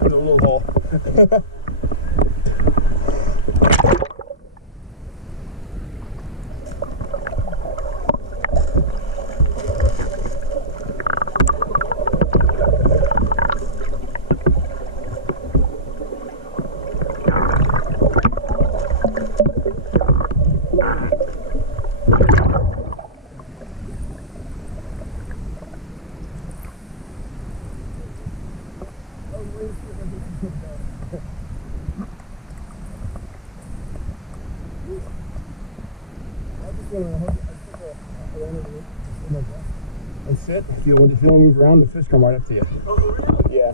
A little hole. And sit. If you want to move around, the fish come right up to you. Oh, really? Yeah.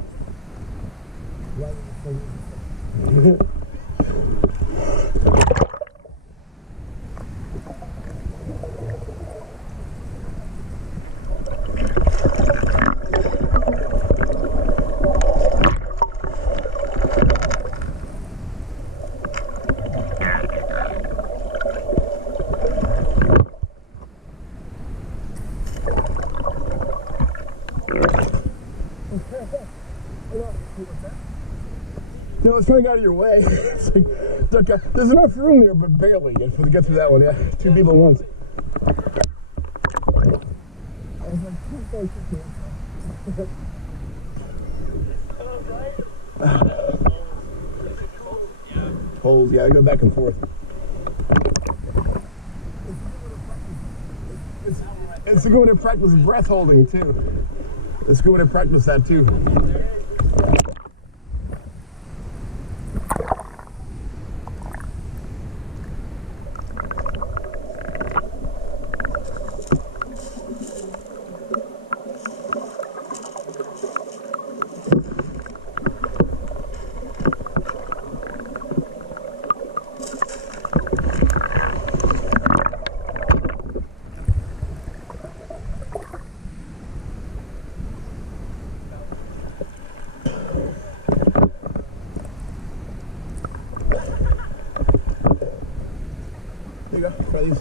No, it's trying to get out of your way. It's like, there's enough room there, but barely to get through that one. Yeah, two people at once. Holes, yeah, I go back and forth. It's a good way to practice breath holding too. It's a good way to practice that too. There you go, try these.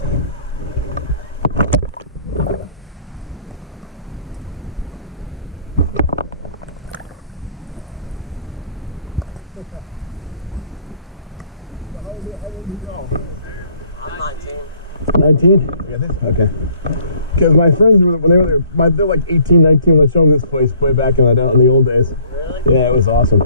I'm 19. 19? You got this? Okay. Because my friends, they're like 18, 19 when I showed them this place way back in the old days. Really? Yeah, it was awesome.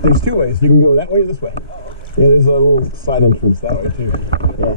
There's two ways. You can go that way or this way. Yeah, there's a little side entrance that way too. Yeah.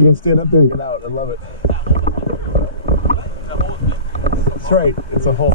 You can stand up there and get out. I love it. That's right. It's a hole.